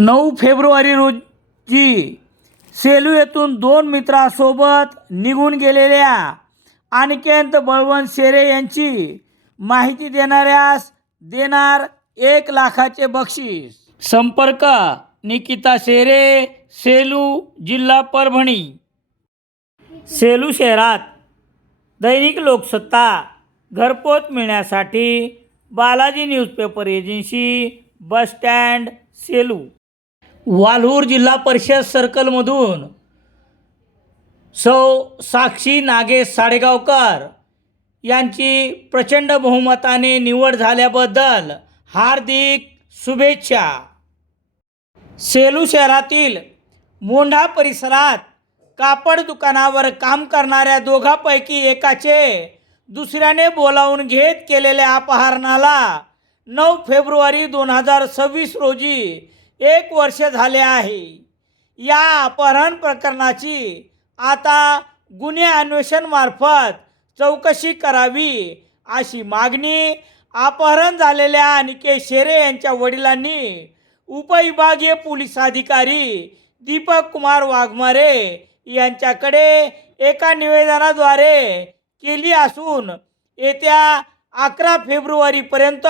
9 February रोजी सेलू येथून 2 मित्रांसोबत निघून गेलेल्या अनिकेत बळवंत शेरे यांची माहिती देणाऱ्यास देणार 1 लाखाचे बक्षीस। संपर्क निकिता शेरे, सेलू, जिल्हा परभणी। सेलू शहरात दैनिक लोकसत्ता घरपोच मिळण्यासाठी Balaji newspaper agency, bus stand, Selu. Walhur जिल्हा परिषद सर्कलमधून साक्षी नागेश साडेगावकर यांची प्रचंड बहुमताने निवड झाल्याबद्दल हार्दिक शुभेच्छा। सेलू शहरातील मोंढा परिसरात कापड दुकानावर काम करणाऱ्या दोघांपैकी एकाचे दुसऱ्याने बोलावून घेत केलेल्या अपहरणाला 9 फेब्रुवारी 2026 रोजी 1 वर्ष झाले आहे। या अपहरण प्रकरणाची आता गुन्हे अन्वेषणमार्फत चौकशी करावी अशी मागणी अपहरण झालेल्या अनिकेत शेरे यांच्या वडिलांनी उपविभागीय पोलीस अधिकारी दीपक कुमार वाघमारे यांच्याकडे एका निवेदनाद्वारे केली असून येत्या 11 फेब्रुवारीपर्यंत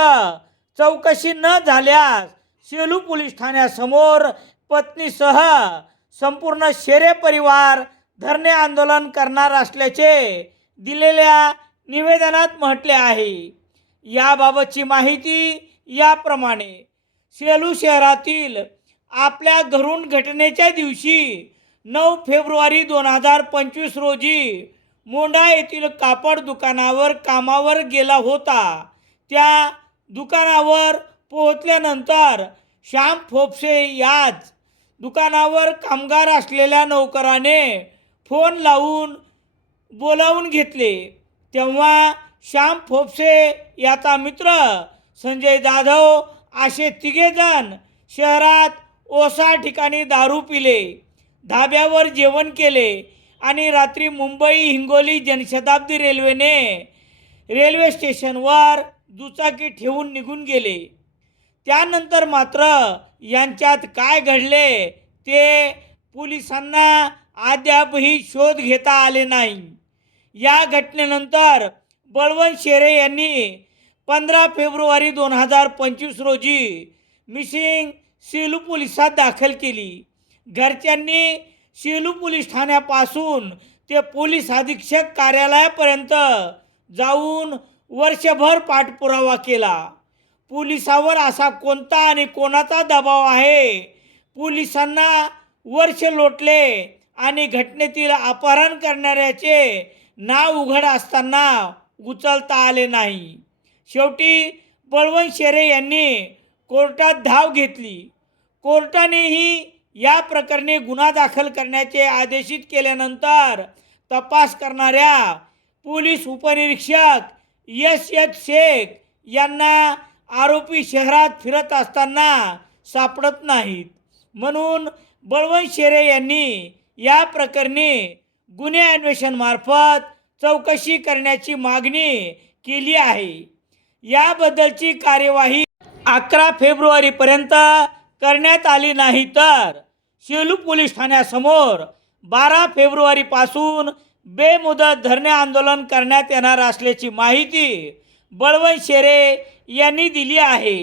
चौकशी न झाल्यास सेलू पोलीस ठाण्यासमोर पत्नीसह संपूर्ण शेरे परिवार धरणे आंदोलन करणार असल्याचे दिलेल्या निवेदनात म्हटले आहे। याबाबतची माहिती याप्रमाणे। सेलू शहरातील आपल्या घरून घटनेच्या दिवशी 9 फेब्रुवारी 2025 रोजी मोंढा येथील कापड दुकानावर कामावर गेला होता। त्या दुकानावर पोहोचल्यानंतर श्याम फोपसे याच दुकानावर कामगार असलेल्या नौकराने फोन लावून बोलावून घेतले। तेव्हा श्याम फोपसे याचा मित्र संजय जाधव असे 3 जण शहरात ओसा ठिकाणी दारू पिले, धाब्यावर जेवण केले आणि रात्री मुंबई हिंगोली जनशताब्दी रेल्वे स्टेशनवर दुचाकी ठेवून निघून गेले। त्यानंतर मात्र यांच्यात काय घडले ते पोलिसांना अद्यापही शोध घेता आले नाही। या घटनेनंतर बळवंत शेरे यांनी 15 फेब्रुवारी 2025 रोजी मिसिंग सेलू पोलिसात दाखल केली। घरच्यांनी सेलू पोलीस ठाण्यापासून ते पोलीस अधीक्षक कार्यालयापर्यंत जाऊन वर्षभर पाठपुरावा केला। पोलिसावर असा कोणता आणि कोणाचा दबाव आहे? पोलिसांना वर्ष लोटले आणि घटनेतील अपहरण करणाऱ्याचे नाव उघड असताना उचलता आले नाही। शेवटी बळवंत शेरे यांनी कोर्टात धाव घेतली। कोर्टानेही या प्रकरणी गुन्हा दाखल करण्याचे आदेशित केल्यानंतर तपास करणाऱ्या पोलीस उपनिरीक्षक एस शेख यांना आरोपी शहरात फिरत असताना सापडत नाहीत। म्हणून बळवंत शेरे यांनी या प्रकरणी गुन्हे अन्वेषणमार्फत चौकशी करण्याची मागणी केली आहे। याबद्दलची कार्यवाही 11 फेब्रुवारीपर्यंत करण्यात आली नाही तर सेलू पोलीस ठाण्यासमोर 12 फेब्रुवारीपासून बेमुदत धरणे आंदोलन करण्यात येणार असल्याची माहिती बळवंत शेरे यांनी दिली आहे।